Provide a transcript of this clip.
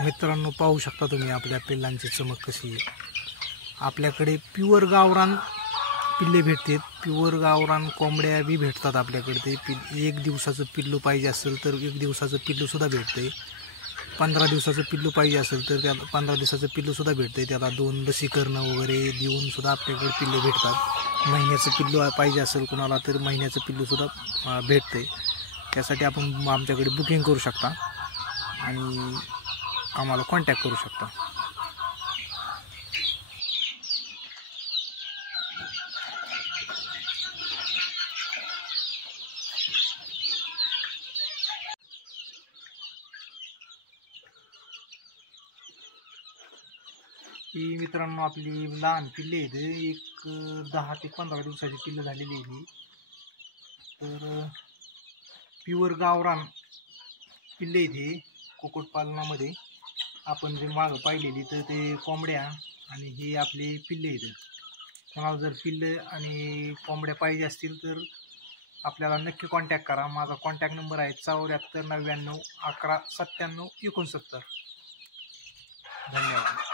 मित्रांनो, पाहू शकता तुम्ही आपल्या पिल्लांची चमक कशी आहे। आपल्याकडे प्युअर गावरान पिल्ले भेटतात, प्युअर गावरान कोंबड्या बी भेटतात आपल्याकडे। ते एक दिवसाचं पिल्लू पाहिजे असेल तर एक दिवसाचं पिल्लूसुद्धा भेटते, 15 दिवसाचं पिल्लू पाहिजे असेल तर त्याला 15 दिवसाचं पिल्लूसुद्धा भेटते। त्याला 2 लसीकरणं वगैरे देऊनसुद्धा आपल्याकडे पिल्ले भेटतात। महिन्याचं पिल्लू पाहिजे असेल कोणाला तर महिन्याचं पिल्लूसुद्धा भेटते। त्यासाठी आपण आमच्याकडे बुकिंग करू शकता आणि आम्हाला कॉन्टॅक्ट करू शकता। ही मित्रांनो आपली लहान पिल्ले आहेत, एक 10 ते 15 दिवसाची पिल्लं झालेली आहे। तर प्युअर गावरान पिल्ले इथे कुक्कुटपालनामध्ये आपण जे मागं पाहिलेली तर ते कोंबड्या आणि हे आपले पिल्ले आहेत। कोणाला जर पिल्ले आणि कोंबड्या पाहिजे असतील तर आपल्याला नक्की कॉन्टॅक्ट करा। माझा कॉन्टॅक्ट नंबर आहे 74 99 11 97 69। धन्यवाद।